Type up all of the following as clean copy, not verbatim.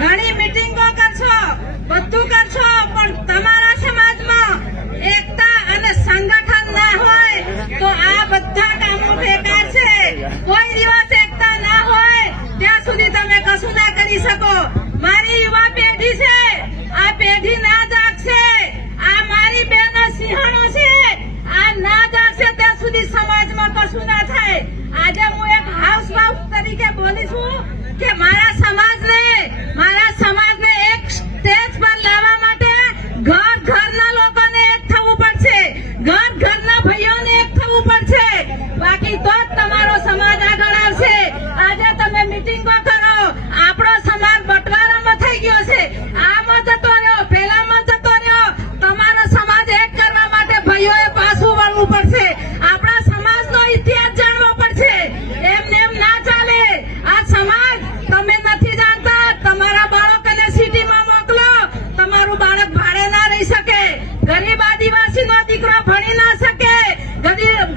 ઘણી મીટિંગો કરશો, બધું કરશો, પણ તમારા સમાજમાં એકતા અને સંગઠન ના હોય તો આ બધા કામો બેકાર છે. કોઈ દિવસ એકતા ના હોય ત્યાં સુધી તમે કશું ના કરી શકો. મારી યુવા પેઢી છે, આ પેઢી ના જાગશે. આ મારી બહેનો સિંહણો છે, આ ના જાગશે ત્યાં સુધી સમાજમાં કશું ના થાય. આજે હું એક હાઉસવાઇફ તરીકે બોલી છું કે મારા સમાજને એક સ્ટેજ પર લાવવા માટે ઘરના લોકોને એક થવું પડશે, ઘરના ભાઈઓને એક થવું પડશે. બાકી તો જ તમારો સમાજ આગળ આવશે. આજે તમે મીટિંગો કરો, આપણો સમાજ બટવારામાં થઈ ગયો છે. આમાં જતો રહ્યો, પેલામાં જતો રહ્યો. તમારો સમાજ એક કરવા માટે ભાઈઓએ પાછું વળવું પડશે. આપણા સમાજનો ઇતિહાસ જાણવો પડશે. એમને એમ ના ચાલે. આ સમાજ તમે નથી જાણતા. તમારા બાળકોને સિટીમાં મોકલો, તમારું બાળક ભાડે ના રહી શકે. ગરીબ આદિવાસીનો દીકરો ભણી ના શકે.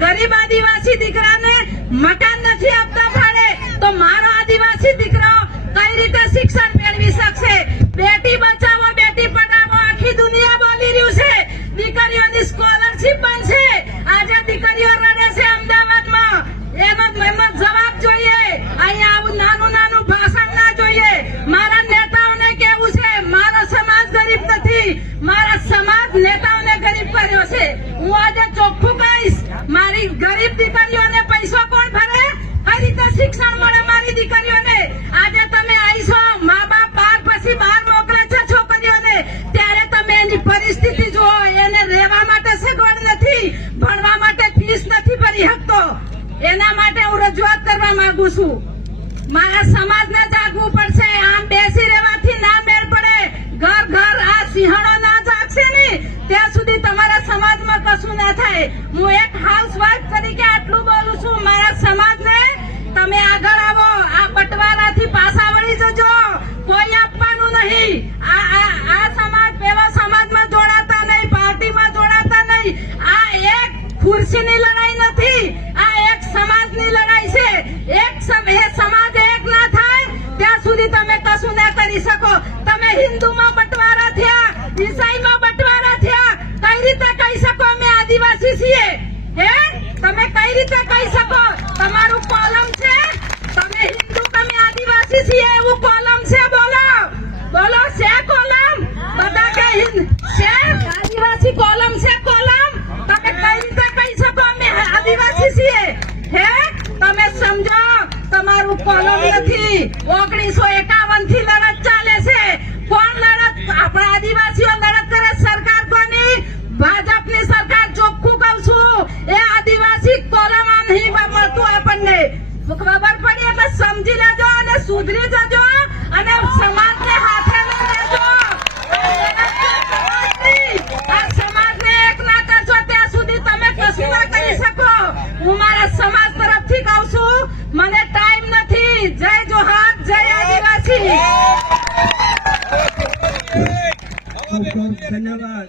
ગરીબ આદિવાસી દીકરાને મકાન નથી આપતા ભાડે, તો મારો આદિવાસી દીકરો કઈ રીતે શિક્ષણ મેળવી શકશે? બેટી બચાવો, બેટી પઢાવો આખી દુનિયા બોલી રહ્યું છે. દીકરીઓની સ્કોલરશીપ બનશે. આજે દીકરીઓ રડે છે અમદાવાદમાં. એનો જવાબ જોઈએ. અહીંયા આવું નાનું ભાષણ ના જોઈએ. મારા નેતાઓને કેવું છે, મારો સમાજ ગરીબ નથી, મારા સમાજ નેતાઓને ગરીબ કર્યો છે. હું આજે ચોખ્ખું કહીશ, મારી ગરીબ દીકરીઓને પૈસો કોણ ભરે? કઈ રીતે શિક્ષણ મળે મારી દીકરીઓને? આજે તમે આવીશો, મા બાપ પછી બહાર મોકલે છે છોકરીઓને, ત્યારે તમે એની પરિસ્થિતિ જુઓ. એને રહેવા માટે સગવડ નથી, ભણવા માટે ફીસ નથી ભરી શકતો. એના માટે હું રજૂઆત કરવા માંગુ છું. મારા સમાજને જાગવું પડશે. આમ બેસી રહેવાથી ના મેળ પડે. ઘર આ સિંહણો ના જાગશે ને ત્યાં સુધી તમારા સમાજમાં કશું ના થાય. હું એક હાઉસવાઇફ તરીકે આટલું બોલું છું. મારા સમાજને તમે આગળ આવો. આ બટવારાથી પાછા વળી જજો. કોઈ આપવાનું નહીં. આ સમાજ પેલો સમાજમાં જોડાતા નહીં, પાર્ટીમાં જોડાતા નહીં. આ એક ખુરશીની લડાઈ નથી, આ એક સમાજની લડાઈ છે. સમાજ એક ના થાય ત્યાં સુધી તમે કશું ના કરી શકો. તમે હિન્દુમાં બટવારા થયા, ઈસાઈમાં બટવારા થયા, કઈ રીતે કહી શકો અમે આદિવાસી છીએ? હે, તમે કઈ રીતે કહી શકો? તમારું કોલમ છે, તમે હિન્દુ, તમે આદિવાસી છીએ એવું કોલમ છે? બોલો છે કોલમ? બધા કે છે આદિવાસી કોલમ છે? કોલમ તમે કઈ રીતે કહી શકો અમે આદિવાસી છીએ? હે, તમે સમજો, તમારું કોલમ નથી. 1951 થી લડત ચાલે છે. કોણ લડત? આપણા આદિવાસીઓ લડત કરે. સરકાર કોની? ભાજપની સરકાર. ચોખ્ખું કહું છું, એ આદિવાસી કોલમ આ નહીં મળતું. આપણને ખબર પડી એટલે સમજી લેજો અને સુધરી જજો અને સમાજને હાથે લેજો. આ સમાજને એક ના કરશો ત્યાં સુધી તમે કશું ના કરી શકો. હું મારા સમાજ તરફથી કહું છું, મને ટાઈમ નથી. જય જોહાર, જય આદિવાસી. ધન્યવાદ.